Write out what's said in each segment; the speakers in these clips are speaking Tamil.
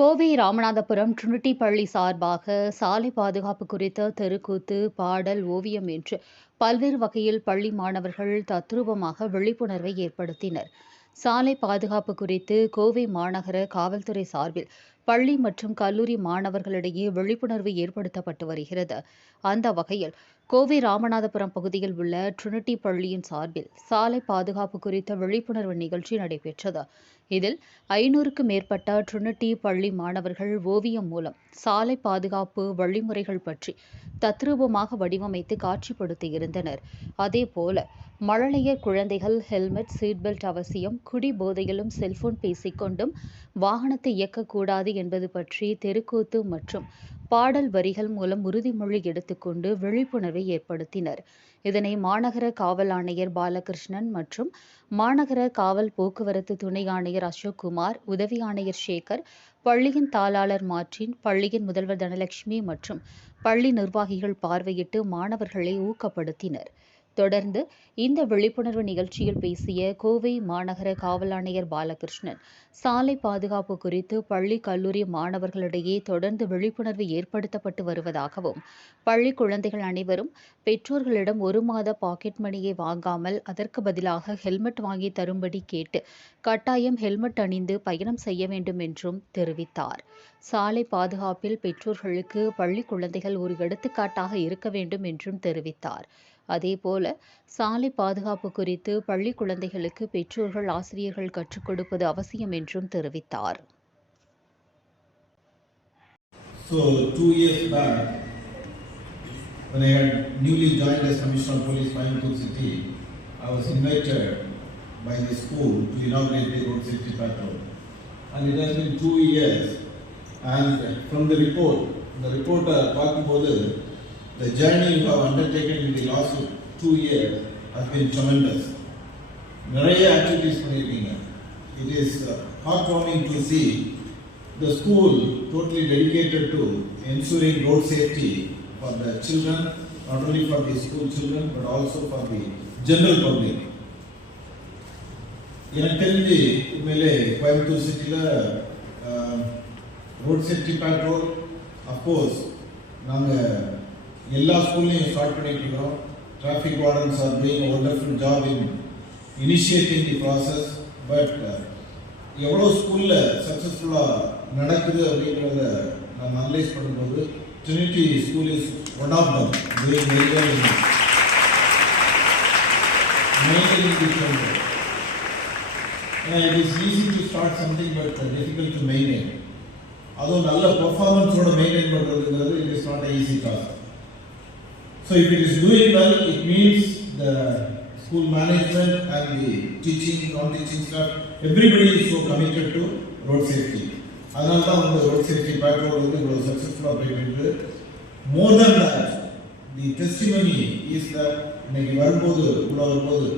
கோவை ராமநாதபுரம் ட்ரினிட்டி பள்ளி சார்பாக சாலை பாதுகாப்பு குறித்த தெருக்கூத்து பாடல் ஓவியம் என்று பல்வேறு வகையில் பள்ளி மாணவர்கள் தத்ரூபமாக விழிப்புணர்வை ஏற்படுத்தினர். சாலை பாதுகாப்பு குறித்து கோவை மாநகர காவல்துறை சார்பில் பள்ளி மற்றும் கல்லூரி மாணவர்களிடையே விழிப்புணர்வு ஏற்படுத்தப்பட்டு வருகிறது. அந்த வகையில் கோவை ராமநாதபுரம் பகுதியில் உள்ள ட்ரினிட்டி பள்ளியின் சார்பில் சாலை பாதுகாப்பு குறித்த விழிப்புணர்வு நிகழ்ச்சி நடைபெற்றது. இதில் ஐநூறுக்கும் மேற்பட்ட ட்ரினிட்டி பள்ளி மாணவர்கள் ஓவியம் மூலம் சாலை பாதுகாப்பு வழிமுறைகள் பற்றி தத்ரூபமாக வடிவமைத்து காட்சிப்படுத்தியிருந்தனர் அதேபோல மழலையர் குழந்தைகள் ஹெல்மெட் சீட் பெல்ட் அவசியம் குடி போதையிலும் செல்போன் பேசிக்கொண்டும் வாகனத்தை இயக்கக்கூடாது என்பது பற்றி தெருக்கூத்து மற்றும் பாடல் வரிகள் மூலம் உறுதிமொழி எடுத்துக்கொண்டு விழிப்புணர்வை ஏற்படுத்தினர். இதனை மாநகர காவல் ஆணையர் பாலகிருஷ்ணன் மற்றும் மாநகர காவல் போக்குவரத்து துணை ஆணையர் அசோக் குமார் உதவி ஆணையர் சேகர் பள்ளியின் தாளாளர் மாற்றின் பள்ளியின் முதல்வர் தனலட்சுமி மற்றும் பள்ளி நிர்வாகிகள் பார்வையிட்டு மாணவர்களை ஊக்கப்படுத்தினர். தொடர்ந்து இந்த விழிப்புணர்வு நிகழ்ச்சியில் பேசிய கோவை மாநகர காவல் ஆணையர் பாலகிருஷ்ணன் சாலை பாதுகாப்பு குறித்து பள்ளி கல்லூரி மாணவர்களிடையே தொடர்ந்து விழிப்புணர்வு ஏற்படுத்தப்பட்டு வருவதாகவும் பள்ளி குழந்தைகள் அனைவரும் பெற்றோர்களிடம் ஒரு மாத பாக்கெட் மணியை வாங்காமல் அதற்கு பதிலாக ஹெல்மெட் வாங்கி தரும்படி கேட்டு கட்டாயம் ஹெல்மெட் அணிந்து பயணம் செய்ய வேண்டும் என்றும் தெரிவித்தார். சாலை பாதுகாப்பில் பெற்றோர்களுக்கு பள்ளி குழந்தைகள் ஒரு எடுத்துக்காட்டாக இருக்க வேண்டும் என்றும் தெரிவித்தார். அதேபோல சாலை பாதுகாப்பு குறித்து பள்ளி குழந்தைகளுக்கு பெற்றோர்கள் ஆசிரியர்கள் கற்றுக் கொடுப்பது அவசியம் என்றும் தெரிவித்தார் So two years back, when I had newly joined as Commissioner of Police Coimbatore City, I was invited by the school to inaugurate the road safety patrol. And it has been two years. And from the report, the reporter talked பார்க்கும்போது the journey you have undertaken in the last two years has been tremendous. நிறைய ஆக்டிவிட்டிஸ் பண்ணியிருக்கீங்க it is heart warming to see the school totally dedicated to ensuring road safety for the children, not only for the school children, but also for the general public. எனக்கு தெரிஞ்சு உண்மையிலே கோயம்புத்தூர் சிட்டியில் ரோட் சேஃப்டி பேட்ரோல் அஃப்கோர்ஸ் நாங்கள் எல்லா ஸ்கூல்லையும் ஸ்டார்ட் பண்ணிட்டு இருக்கிறோம் traffic wardens are doing wonderful job in initiating the process but எவ்வளோ ஸ்கூலில் சக்ஸஸ்ஃபுல்லாக நடக்குது அப்படிங்கிறத நம்ம அனலைஸ் பண்ணும்போது Trinity school is one of them doing very well in it is easy to start something but uh, difficult to அதுவும் நல்ல பர்ஃபார்மன்ஸோட மெயின்டைன் பண்ணுறதுங்கிறது it is not easy task so if it is doing well it means the school management and the teaching non teaching staff everybody is so committed to road safety அதனால தான் வந்து ரோட் சேஃப்டி பேட்ரோல் வந்து இவ்வளோ சக்ஸஸ்ஃபுல்லாக போயிட்டு இருக்கு more then that the testimony is that இன்னைக்கு வரும்போது உள்ள வரும்போது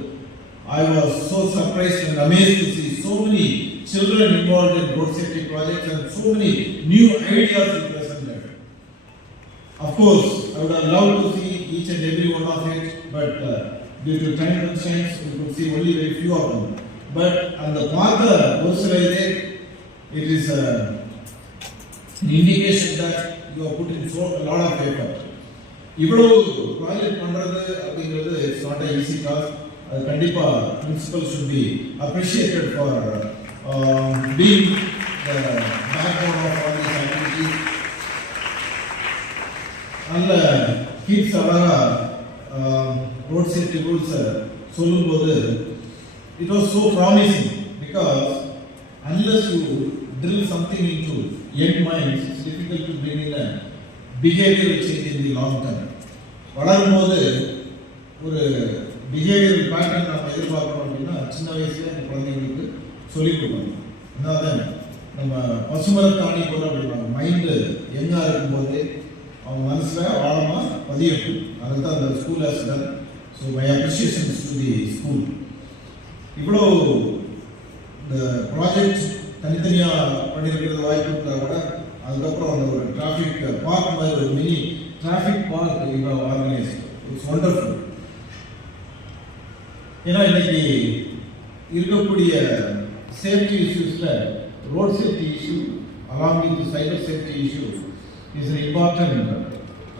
I was so surprised and amazed to see so many children involved in road safety projects and so many new ideas represented. Of course, I would have loved to see each and every one of it, but uh, due to time constraints, we could see only very few of them. But on the path Ursulade, it is uh, an indication that you have put in so a lot of effort. இவ்வளவு ப்ராஜெக்ட் பண்றது அப்படிங்கிறது it's not a easy cause அது கண்டிப்பாக principal should be appreciated for being the backbone of all these activities நல்ல கிட்ஸ் அழகாக ரோட் சேஃப்டி ரூல்ஸை சொல்லும்போது it was so promising because unless you drill something into young minds, it's difficult to bring in a behavioral change in the long term. வளரும்போது ஒரு பிஹேவியர் பேட்டர்ன் நம்ம எதிர்பார்க்கணும் அப்படின்னா சின்ன வயசுல அந்த குழந்தைங்களுக்கு சொல்லிக் கொடுக்கணும் அதாவது நம்ம பசுமரத்தாணி போல அப்படிப்பாங்க மைண்டு யங்காக இருக்கும்போது அவங்க மனசில் ஆழமாக பதியட்டும். அதுக்கு தான் அந்த ஸ்கூல் ஆசிரியர் so my appreciations to the school இவ்வளோ இந்த ப்ராஜெக்ட் தனித்தனியாக பண்ணியிருக்கிறது வாய்ப்பு இருந்தால் கூட அதுக்கப்புறம் அந்த ஒரு டிராஃபிக் பார்க் மாதிரி ஒரு மினி டிராஃபிக் பார்க் இவ்வளோ ஆர்கனைஸ் இட்ஸ் ஒண்டர்ஃபுல் ஏன்னா இன்னைக்கு இருக்கக்கூடிய safety இஷ்யூஸில் road safety issue along with cyber safety issue is an important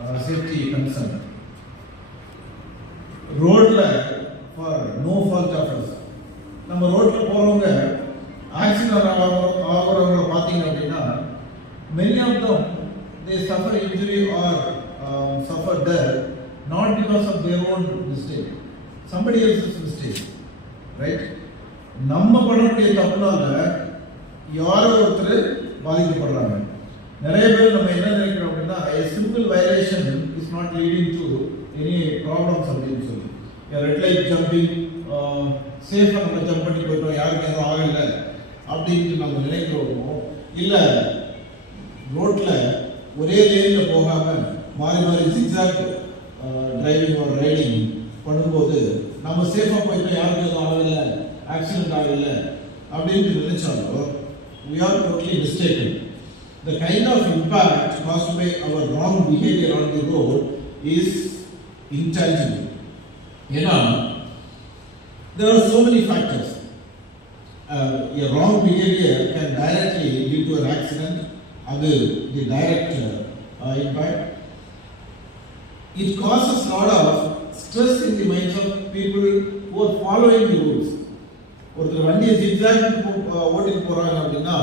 uh, safety concern. ரோட்ல ஃபார் நோ ஃபால்ட் ஆஃபர்ஸ் நம்ம ரோட்ல போறவங்க ஆக்சிடென்ட் ஆகிறவங்கள பார்த்தீங்க அப்படின்னா many of them they suffer injury or suffer death not because of their own mistake somebody else's mistake right நம்ம பண்ணக்கூடிய தப்புனால யாரோ ஒருத்தர் பாதிக்கப்படுறாங்க. நிறைய பேர் நம்ம என்ன நினைக்கிறோம் அப்படின்னா simple violation is not leading to any problems அப்படின்னு சொல்லி. ரெட் லைட் ஜம்பிங் சேஃபாக நம்ம ஜம்ப் பண்ணி போயிட்டோம் யாருக்கும் எதுவும் ஆகலை அப்படின்ட்டு நம்ம நினைக்கிறோமோ இல்லை ரோட்டில் ஒரே லேனில் போகாமல் மாறி மாறி சிக்ஸாக் டிரைவிங் ஒரு ரைடிங் பண்ணும்போது நம்ம சேஃபாக போயிட்டோம் யாருக்கும் எதுவும் ஆகலை ஆக்சிடென்ட் ஆகலை அப்படின்ட்டு நினைச்சாலும் we are totally mistaken the kind of impact caused by our wrong behavior on the road is intangible ஏன்னா there are so many factors uh, a wrong behavior can directly lead to an accident அது the direct uh, uh, impact it causes a lot of stress in the minds of people who are following the rules ஒருத்தர் வண்டியை ஜிக்ஸாக் ஓட்டிட்டு போறாங்க அப்படின்னா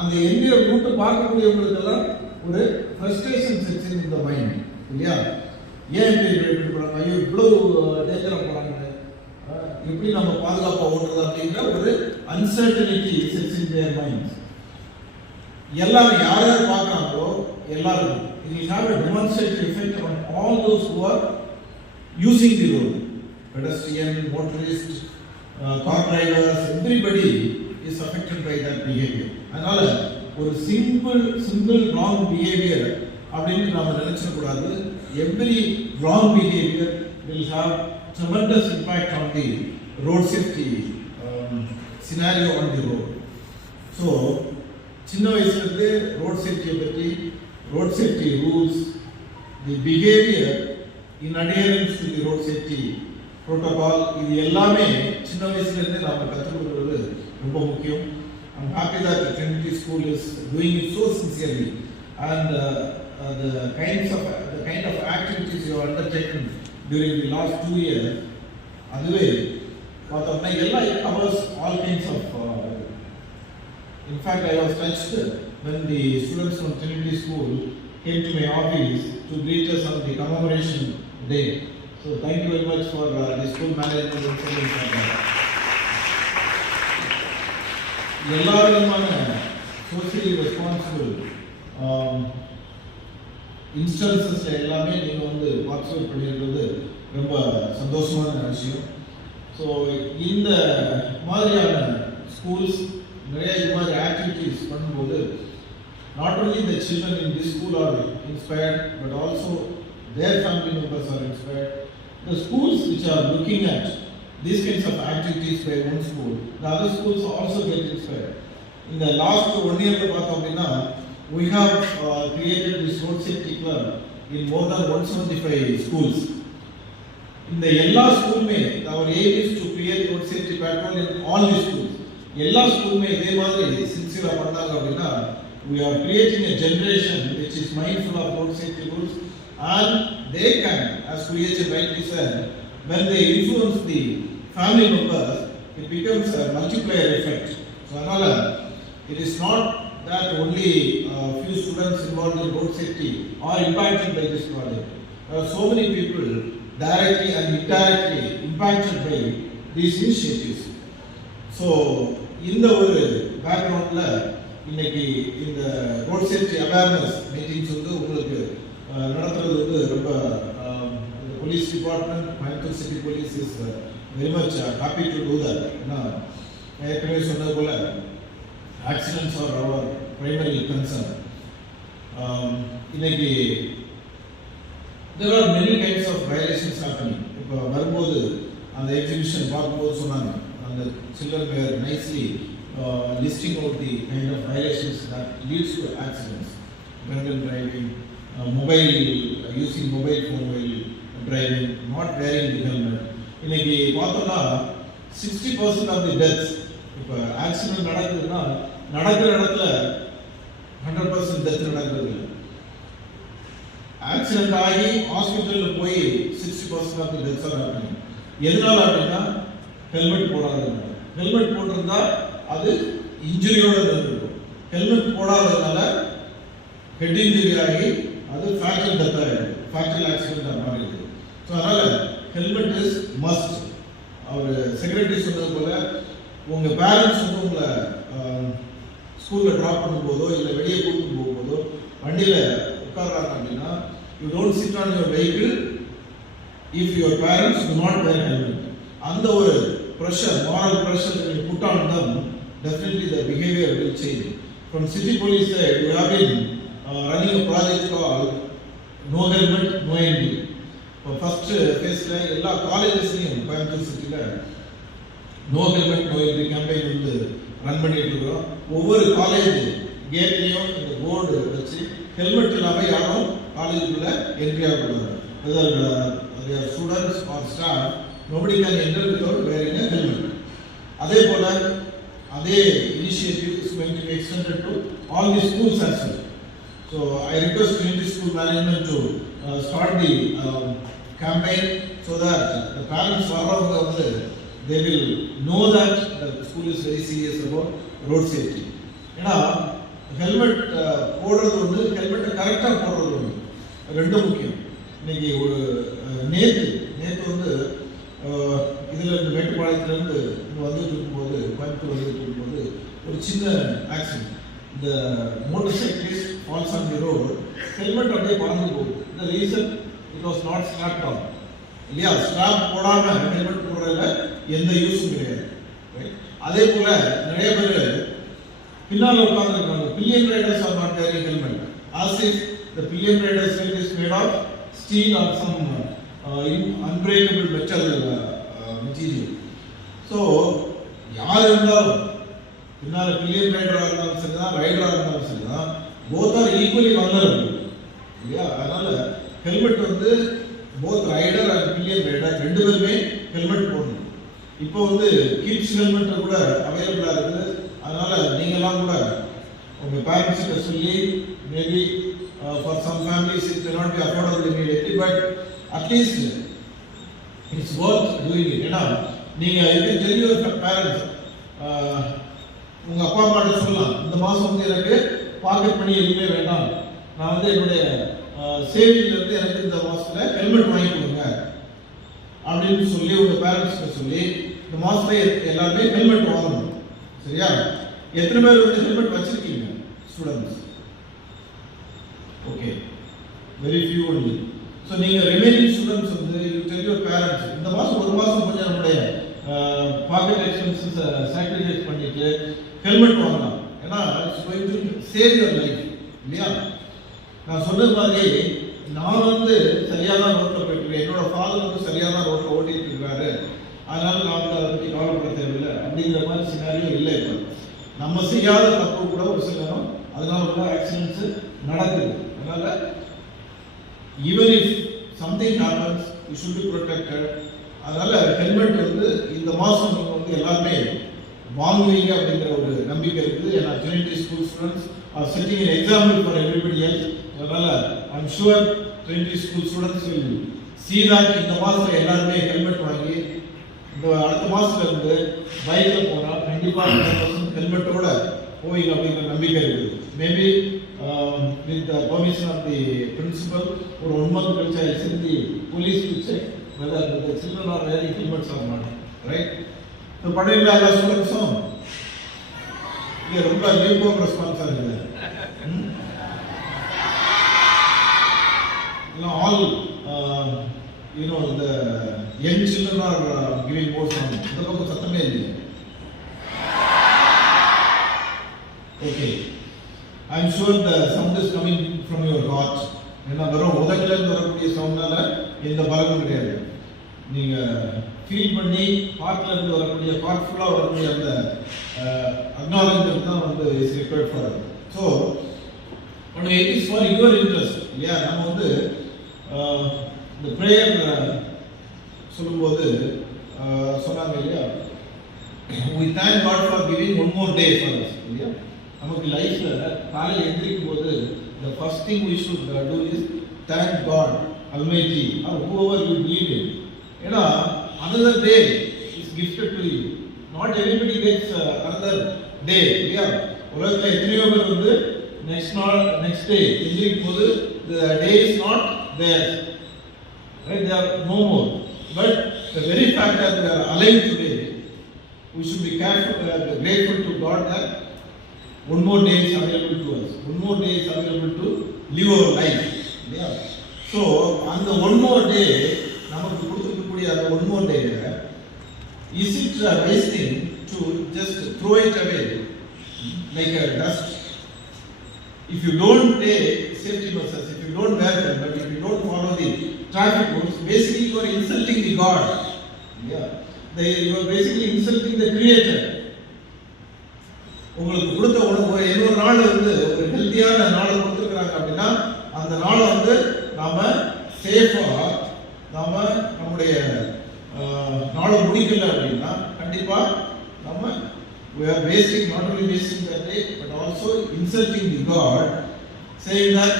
அந்த எந்த ரூட்டை பார்க்கக்கூடியவங்களுக்கெல்லாம் ஒரு ஃப்ரஸ்ட்ரேஷன் செட்ஸ் இந்த த மைண்ட் இல்லையா? ஏன் இப்படி இப்படி போறாங்க ஐயோ இவ்வளோ டேஞ்சராக போகிறாங்க எப்படி நம்ம பாதுகாப்பாக ஓட்டுறது அப்படிங்கிற ஒரு uncertainty sets in their mind எல்லாரும் யார் யார் பார்க்குறாங்களோ எல்லாருக்கும் it will have a demonstrative effect on all those who are using the road. Pedestrian motorist uh, car drivers everybody is affected by that behavior. அதனால ஒரு சிம்பிள் சிம்பிள் ராங் பிஹேவியர் அப்படின்னு நாம் நினைச்சிடக்கூடாது every wrong behaviour will have tremendous impact on the road safety um, scenario on the road. So சின்ன வயசுலேருந்து ரோட் சேஃப்டியை பற்றி road safety rules the behaviour in adherence the road safety protocol இது எல்லாமே சின்ன வயசுலேருந்தே நாம் கற்றுக்கொள்வது ரொம்ப முக்கியம். I'm happy that Trinity school is doing it so sincerely and the kinds of the kind of activities you have undertaken during the last two years அதுவே பார்த்தோம்னா எல்லாம் it covers all kinds of uh, In fact, I was touched when the students from Trinity School came to my office to greet us on the commemoration day. So thank you very much for uh, the school management and so for that. எல்லா விதமான சோசியலி ரெஸ்பான்சிபிள் இன்ஸ்டன்சஸ் எல்லாமே நீங்கள் வந்து பார்ட்டிசிபேட் பண்ணியிருக்கிறது ரொம்ப சந்தோஷமான விஷயம். ஸோ இந்த மாதிரியான ஸ்கூல்ஸ் நிறைய இது மாதிரி ஆக்டிவிட்டீஸ் பண்ணும்போது not only the children in the school are inspired but also their family members are inspired the schools which are looking at these kinds of activities by one school the other schools also get inspired in the last one year பார்த்தோம் அப்படின்னா we have uh, created this road safety club in more than 175 schools இந்த எல்லா ஸ்கூலுமே our aim is to create road safety patrol in all the schools எல்லா ஸ்கூலுமே இதே மாதிரி சின்சியரா பண்ணாங்க அப்படின்னா we are creating a generation which is mindful of road safety rules and they can as creation rightly said when they influence the family members it becomes a multiplier effect so அதனால it is not that only uh, few students involved in road safety are impacted by this project there are so many people directly and indirectly impacted by these initiatives. So இந்த ஒரு பேக்ரவுண்டில் இன்னைக்கு இந்த ரோட் சேஃப்டி அவேர்னஸ் மீட்டிங்ஸ் வந்து உங்களுக்கு அஹ், நடத்துறது வந்து ரொம்ப police department Coimbatore city police is very much happy to do that ஏன்னா ஏற்கனவே சொன்னது போல் accidents are our primary concern இன்னைக்கு there are many types of violations ஆகணும் இப்போ வரும்போது அந்த எக்ஸிபிஷன் பார்க்கும்போது சொன்னாங்க அந்த chiller were nicely listing out the kind of violations that leads to accidents drunken driving mobile using mobile phone mobile driving not wearing the helmet இன்னைக்கு பார்த்தோம்னா sixty percent of the deaths இப்போ ஆக்சிடென்ட் நடக்குதுன்னா நடக்கிற இடத்துல டெத் நடக்கிறது இல்லை ஆக்சிடென்ட் ஆகி ஹாஸ்பிட்டலில் போய் sixty percent of deaths are happening எதனால அப்படின்னா ஹெல்மெட் போடாததுனால. ஹெல்மெட் போட்டிருந்தா அது இன்ஜுரியோட இருக்கும் ஹெல்மெட் போடாததுனால ஹெட் இன்ஜுரி ஆகி அது ஃபேக்டல் டெத் ஆகிடுது ஃபேக்டல் ஆக்சிடென்ட் மாறிடுது. ஸோ அதனால் helmet is must our secretary சொன்னது போல் உங்கள் பேரண்ட்ஸ் வந்து உங்களை ஸ்கூலில் ட்ராப் பண்ணும்போதோ இல்லை வெளியே கூப்பிட்டு போகும்போதோ வண்டியில் உட்கார்றாங்க அப்படின்னா you don't sit on your vehicle if your parents do not wear helmet அந்த ஒரு ப்ரெஷர் மாரல் ப்ரெஷர் நீங்கள் put on definitely the behaviour will change from city police you have been running a project call no helmet no entry இப்போ ஃபஸ்ட்டு ஃபேஸில் எல்லா காலேஜஸ்லையும் கோயம்புத்தூர் சிட்டியில் no helmet no entry campaign வந்து ரன் பண்ணிட்டு இருக்கிறோம். ஒவ்வொரு காலேஜ் கேட்லேயும் இந்த போர்டு வச்சு ஹெல்மெட் இல்லாமல் யாரும் காலேஜுக்குள்ளே என்ட்ரி ஆகக்கூடாது. Whether students or staff nobody can enter without wearing helmet அதே போல் அதே initiative is going to be extended to all the schools as so so i request school school management to uh, campaign so that the parents வரவங்க வந்து they will know that the school is very serious about road safety. ஏன்னா ஹெல்மெட் uh, போடுறது வந்து ஹெல்மெட்டை கரெக்டாக போடுறது ஒன்று ரெண்டும் முக்கியம். இன்னைக்கு ஒரு நேற்று நேற்று வந்து இதில் இந்த மேட்டுப்பாளையத்துலேருந்து இங்கே வந்துட்டு இருக்கும்போது கோயம்புத்தூர் வந்துட்டு இருக்கும்போது ஒரு சின்ன ஆக்சிடென்ட் இந்த motorcyclist falls on the road helmet அப்படியே பறந்து போகுது. இந்த reason it was not strap on இல்லையா? ஸ்ட்ராப் போடாம ஹெல்மெட் போடுறதுல எந்த யூஸும் கிடையாது. அதே போல நிறைய பேர் பின்னால் உட்கார்ந்துருக்காங்க. Pillion riders are not carrying helmet as if the pillion riders helmet is made of steel or some unbreakable metal material so யார் இருந்தாலும் பின்னால் பில்லியன் ரைடராக இருந்தாலும் சரிதான் ரைடராக இருந்தாலும் சரிதான் போத் ஆர் ஈக்குவலி வல்லரபிள் இல்லையா? அதனால ஹெல்மெட் வந்து both rider and pillion rider ரெண்டு பேருமே ஹெல்மெட் போடணும். இப்போ வந்து கிட்ஸ் ஹெல்மெட் கூட அவைலபிளாக இருக்குது. அதனால் நீங்களாம் கூட உங்கள் பேரண்ட்ஸ்கிட்ட சொல்லி maybe for some families it not be affordable immediately but at least it's worth doing it ஏன்னா நீங்கள் எப்படி தெரியும் பேரண்ட்ஸ் uh, உங்கள் அப்பா அம்மாட்ட சொல்லலாம் இந்த மாதம் வந்து எனக்கு பாக்கெட் பண்ணி எதுவுமே வேண்டாம். நான் வந்து என்னுடைய சேவிங்ல இருந்து எனக்கு இந்த மாதத்தில் ஹெல்மெட் வாங்கி கொடுங்க. அப்படின்னு சொல்லி உங்கள் பேரண்ட்ஸ்க்கு சொல்லி இந்த மாசத்துல எல்லாருமே ஹெல்மெட் வாங்கணும். சரியா? எத்தனை பேர் வந்து ஹெல்மெட் வச்சிருக்கீங்க students okay very few only so நீங்கள் ரிமைனிங் ஸ்டூடெண்ட்ஸ் வந்து தெரியும் டெல் யுவர் பேரண்ட்ஸ் இந்த மாதம் ஒரு மாதம் கொஞ்சம் நம்முடைய பாக்கெட் எக்ஸ்பென்சஸ் சாக்ரிஃபைஸ் பண்ணிட்டு ஹெல்மெட் வாங்கலாம். ஏன்னா it's going to save your life இல்லையா? நான் சொன்னது மாதிரி நான் வந்து சரியாக தான் ரோட்டில் போயிட்டுருக்கேன் என்னோட ஃபாதர் வந்து சரியாக தான் ரோட்டில் ஓட்டிகிட்டு இருக்காரு. அதனால நான் வந்து அதை பற்றி கவலைப்பட தேவையில்லை. அப்படிங்கிற மாதிரி சினாரியோ இல்லை இப்போ. நம்ம செய்யாத தப்பு கூட ஒரு சில நேரம் அதனால கூட ஆக்சிடென்ட்ஸ் நடக்குது. அதனால even if something happens you should be protected அதனால ஹெல்மெட் வந்து இந்த மாதம் நீங்கள் வந்து எல்லாருமே வாங்குவீங்க அப்படிங்கிற ஒரு நம்பிக்கை இருக்குது. ஏன்னா Trinity school students are setting an example for everybody else அதனால I'm sure Trinity school students will see இந்த மாதத்தில் எல்லாருமே ஹெல்மெட் வாங்கி இந்த அடுத்த மாசத்துல இருந்து பைக்ல போனா கண்டிப்பா ஹெல்மெட்டோட போய் அப்படிங்கிற நம்பிக்கை இருக்குது. Maybe with permission of the principal ஒரு ஒன் மந்த் கழிச்சு I sent the police to check whether the children are wearing helmets or not right இப்போ பண்ணுவீங்களா எல்லா ஸ்டூடெண்ட்ஸும் இங்கே ரொம்ப லீவ் ரெஸ்பான்ஸாக இருக்குது. ஆல் யூனோ இந்த young children are giving more இந்த பக்கம் சத்தமே இல்லை. Okay I am sure the sound is coming from your heart ஏன்னா வரும் உதட்டில வரக்கூடிய சவுண்டால எந்த பலனும் கிடையாது. நீங்கள் ஃபீல் பண்ணி ஹார்ட்ல இருந்து வரக்கூடிய ஹார்ட்ஃபுல்லா வரக்கூடிய அந்த அக்னாலஜ்மெண்ட் தான் வந்து இஸ் ரிக்வயர்ட் ஃபார் ஸோ ஒன்று it is for your interest இல்லையா? நம்ம வந்து இந்த ப்ரேயர் சொல்லும்போது சொன்னாங்க இல்லையா? We thank God for giving one more day for us இல்லையா? நமக்கு லைஃப்பில் காலையில் எந்திரிக்கும் போது the first thing we should do is thank God God, or or whoever you believe in. ஏன்னா another day is gifted to you. Not everybody gets uh, another day. இல்லையா உலகத்துல எத்தனையோ பேர் வந்து நெக்ஸ்ட் நாள் நெக்ஸ்ட் டே எந்திரிக்கும் போது the day is not there. Right? They are no more. But the very fact that we are alive today, we should be careful, uh, grateful to God that one more day is available to us. One more day is available to live our life. Yeah. So, அந்த one more day, நமக்கு கொடுத்துருக்கக்கூடிய அந்த one more day, is it a wise thing to just throw it away like a dust? If you don't take safety measures, if you don't wear them, but if you don't follow the traffic rules, basically you are insulting the God. Yeah. They, you are basically insulting the Creator. we are wasting not only wasting that day but also insulting the God saying that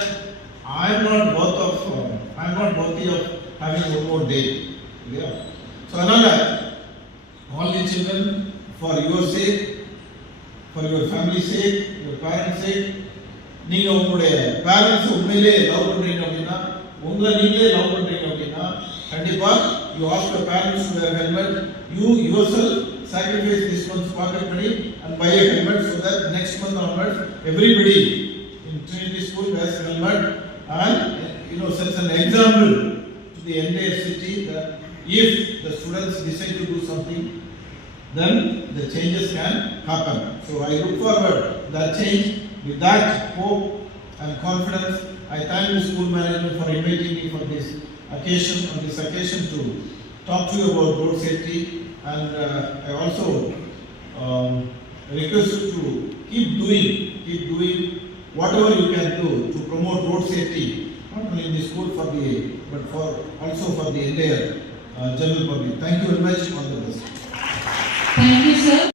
I am not worth of uh, I am not worthy of having one more day yeah so அதனால all the children for your sake for your family sake, your parents sake, நீங்க உங்களுடைய பேரண்ட்ஸ் உண்மையிலே லவ் பண்றீங்க அப்படின்னா உங்களை நீங்களே லவ் பண்றீங்க அப்படின்னா கண்டிப்பா you ask your parents to wear helmet you your cell sacrifice this month's pocket money and buy a helmet so that next month onwards everybody in Trinity School wears a helmet and you know sets an example to the entire city that if the students decide to do something then the changes can happen. So I look forward that change with that hope and confidence. I thank the school management for inviting me for this occasion on this occasion to talk to you about road safety and uh, I also um, request you to keep doing, keep doing whatever you can do to promote road safety, not only in the school for the, but for also for the entire uh, general public. Thank you very much. All the best. Thank you, sir.